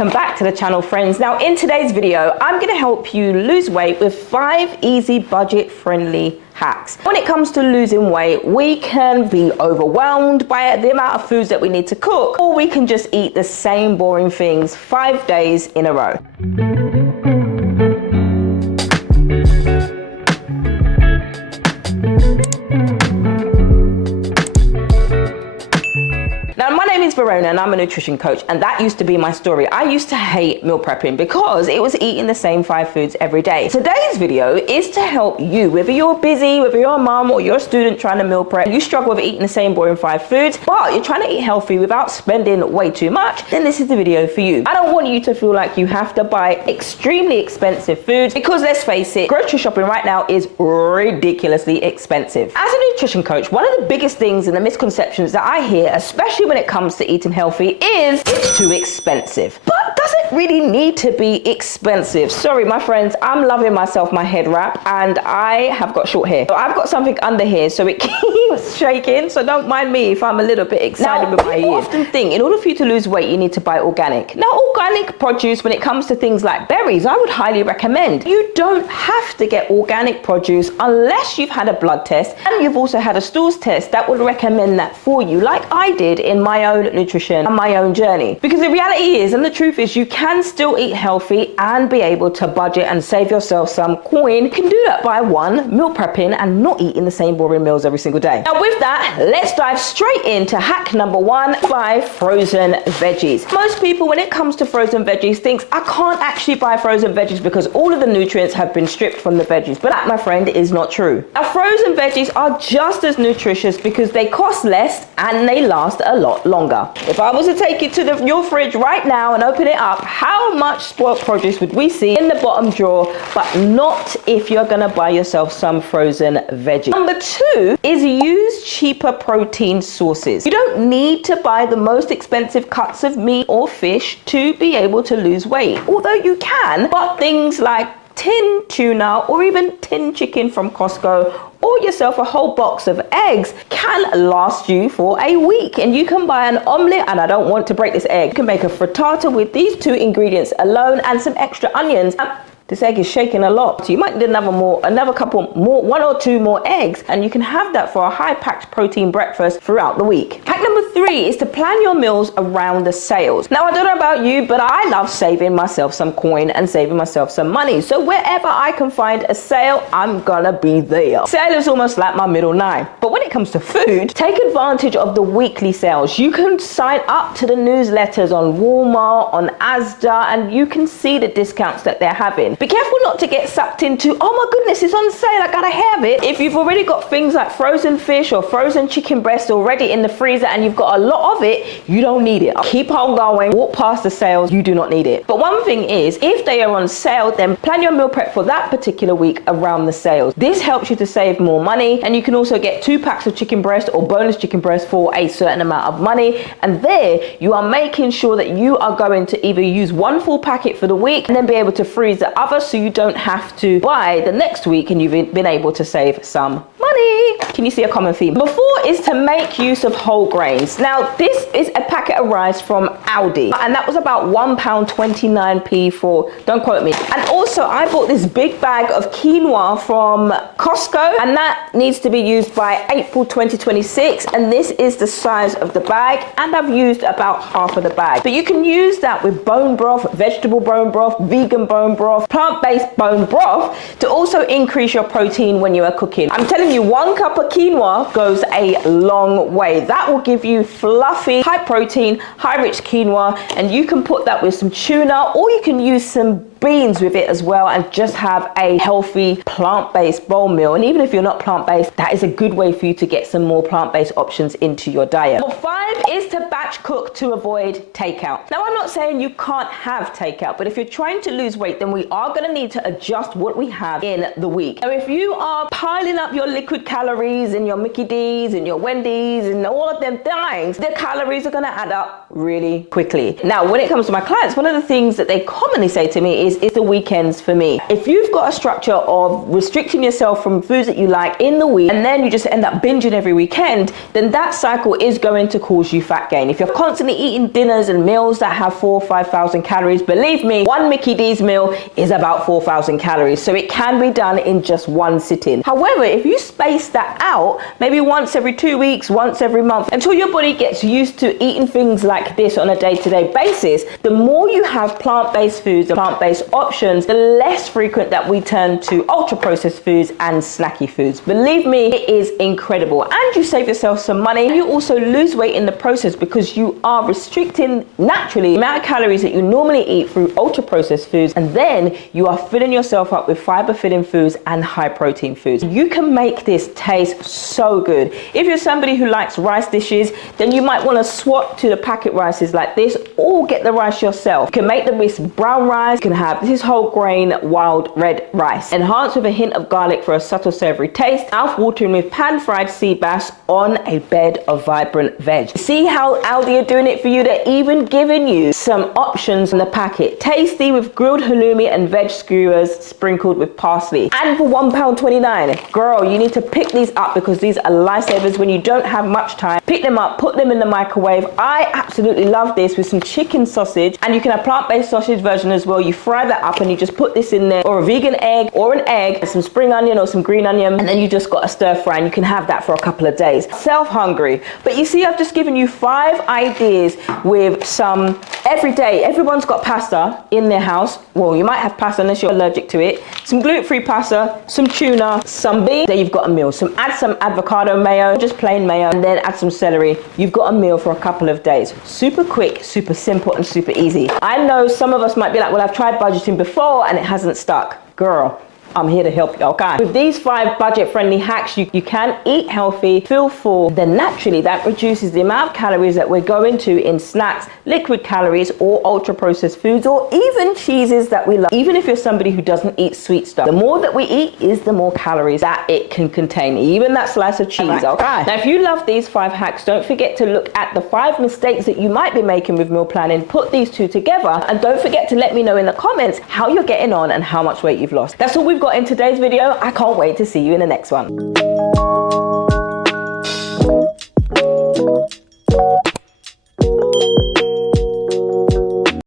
Welcome back to the channel, friends. Now in today's video, I'm going to help you lose weight with 5 easy budget-friendly hacks. When it comes to losing weight, we can be overwhelmed by the amount of foods that we need to cook, or we can just eat the same boring things 5 days in a row. Now, my name is Verona and I'm a nutrition coach, and that used to be my story. I used to hate meal prepping because it was eating the same 5 foods every day. Today's video is to help you, whether you're busy, whether you're a mom or you're a student trying to meal prep, you struggle with eating the same boring 5 foods, but you're trying to eat healthy without spending way too much, then this is the video for you. I don't want you to feel like you have to buy extremely expensive foods because, let's face it, grocery shopping right now is ridiculously expensive. As a nutrition coach, one of the biggest things and the misconceptions that I hear, especially when it comes to eating healthy, is it's too expensive. But does it really need to be expensive? Sorry, my friends, I'm loving myself my head wrap, and I have got short hair. So I've got something under here, so it keeps shaking, so don't mind me if I'm a little bit excited with my ears. I often think in order for you to lose weight, you need to buy organic. Now, organic produce, when it comes to things like berries, I would highly recommend. You don't have to get organic produce unless you've had a blood test and you've also had a stools test that would recommend that for you, like I did in my own nutrition and my own journey. Because the reality is, and the truth is, you can still eat healthy and be able to budget and save yourself some coin. You can do that by 1, meal prepping and not eating the same boring meals every single day. Now with that, let's dive straight into hack number 1, buy frozen veggies. Most people, when it comes to frozen veggies, thinks I can't actually buy frozen veggies because all of the nutrients have been stripped from the veggies. But that, my friend, is not true. Now, frozen veggies are just as nutritious because they cost less and they last a lot longer. If I was to take you to your fridge right now and open it up, how much spoiled produce would we see in the bottom drawer? But not if you're gonna buy yourself some frozen veggies. Number 2 is use cheaper protein sources. You don't need to buy the most expensive cuts of meat or fish to be able to lose weight, although you can. But things like tin tuna or even tin chicken from Costco, or yourself a whole box of eggs, can last you for a week. And you can buy an omelette, and I don't want to break this egg, you can make a frittata with these 2 ingredients alone and some extra onions. This egg is shaking a lot, so you might need another couple more, 1 or 2 more eggs, and you can have that for a high-packed protein breakfast throughout the week. Hack number 3 is to plan your meals around the sales. Now, I don't know about you, but I love saving myself some coin and saving myself some money. So wherever I can find a sale, I'm gonna be there. Sale is almost like my middle name. But when it comes to food, take advantage of the weekly sales. You can sign up to the newsletters on Walmart, on Asda, and you can see the discounts that they're having. Be careful not to get sucked into, oh my goodness, it's on sale, I gotta have it. If you've already got things like frozen fish or frozen chicken breast already in the freezer and you've got a lot of it, you don't need it. Keep on going, walk past the sales, you do not need it. But one thing is, if they are on sale, then plan your meal prep for that particular week around the sales. This helps you to save more money, and you can also get 2 packs of chicken breast or bonus chicken breast for a certain amount of money. And there you are making sure that you are going to either use 1 full packet for the week and then be able to freeze the other, so you don't have to buy the next week, and you've been able to save some money. Can you see a common theme? Number 4 is to make use of whole grains. Now, this is a packet of rice from Aldi, and that was about £1.29 for, don't quote me. And also, I bought this big bag of quinoa from Costco, and that needs to be used by April 2026. And this is the size of the bag, and I've used about half of the bag. But you can use that with bone broth, vegetable bone broth, vegan bone broth, plant-based bone broth, to also increase your protein when you are cooking. I'm telling you, 1 cup of quinoa goes a long way. That will give you fluffy, high protein, high rich quinoa, and you can put that with some tuna, or you can use some beans with it as well, and just have a healthy plant-based bowl meal. And even if you're not plant-based, that is a good way for you to get some more plant-based options into your diet. Number 5 is to batch cook to avoid takeout. Now, I'm not saying you can't have takeout, but if you're trying to lose weight, then we are going to need to adjust what we have in the week. Now, if you are piling up your liquid calories and your Mickey D's and your Wendy's and all of them things, the calories are going to add up really quickly. Now, when it comes to my clients, one of the things that they commonly say to me is the weekends for me. If you've got a structure of restricting yourself from foods that you like in the week, and then you just end up binging every weekend, then that cycle is going to cause you you fat gain. If you're constantly eating dinners and meals that have 4,000 or 5,000 calories, believe me, one Mickey D's meal is about 4,000 calories. So it can be done in just one sitting. However, if you space that out, maybe once every 2 weeks, once every month, until your body gets used to eating things like this on a day-to-day basis, the more you have plant-based foods and plant-based options, the less frequent that we turn to ultra-processed foods and snacky foods. Believe me, it is incredible. And you save yourself some money. You also lose weight in the process because you are restricting naturally the amount of calories that you normally eat through ultra-processed foods, and then you are filling yourself up with fiber-filling foods and high-protein foods. You can make this taste so good. If you're somebody who likes rice dishes, then you might want to swap to the packet rices like this, or get the rice yourself. You can make them with brown rice. You can have this whole grain wild red rice, enhanced with a hint of garlic for a subtle savory taste, mouth-watering with pan-fried sea bass on a bed of vibrant veg. See how Aldi are doing it for you? They're even giving you some options in the packet. Tasty with grilled halloumi and veg skewers sprinkled with parsley. And for £1.29, girl, you need to pick these up because these are lifesavers when you don't have much time. Pick them up, put them in the microwave. I absolutely love this with some chicken sausage, and you can have plant-based sausage version as well. You fry that up and you just put this in there, or a vegan egg or an egg, some spring onion or some green onion, and then you just got a stir fry, and you can have that for a couple of days. Self-hungry. But you see, I've just given you 5 ideas with some everyday. Everyone's got pasta in their house. Well, you might have pasta unless you're allergic to it. Some gluten-free pasta, some tuna, some beans. There you've got a meal. Add some avocado mayo, just plain mayo, and then add some celery. You've got a meal for a couple of days. Super quick, super simple, and super easy. I know some of us might be like, well, I've tried budgeting before and it hasn't stuck. Girl, I'm here to help you, okay? With these 5 budget-friendly hacks, you can eat healthy, feel full, then naturally that reduces the amount of calories that we're going to in snacks, liquid calories, or ultra-processed foods, or even cheeses that we love. Even if you're somebody who doesn't eat sweet stuff, the more that we eat is the more calories that it can contain, even that slice of cheese, okay? Now, if you love these 5 hacks, don't forget to look at the 5 mistakes that you might be making with meal planning, put these 2 together, and don't forget to let me know in the comments how you're getting on and how much weight you've lost. That's all we've got in today's video. I can't wait to see you in the next one.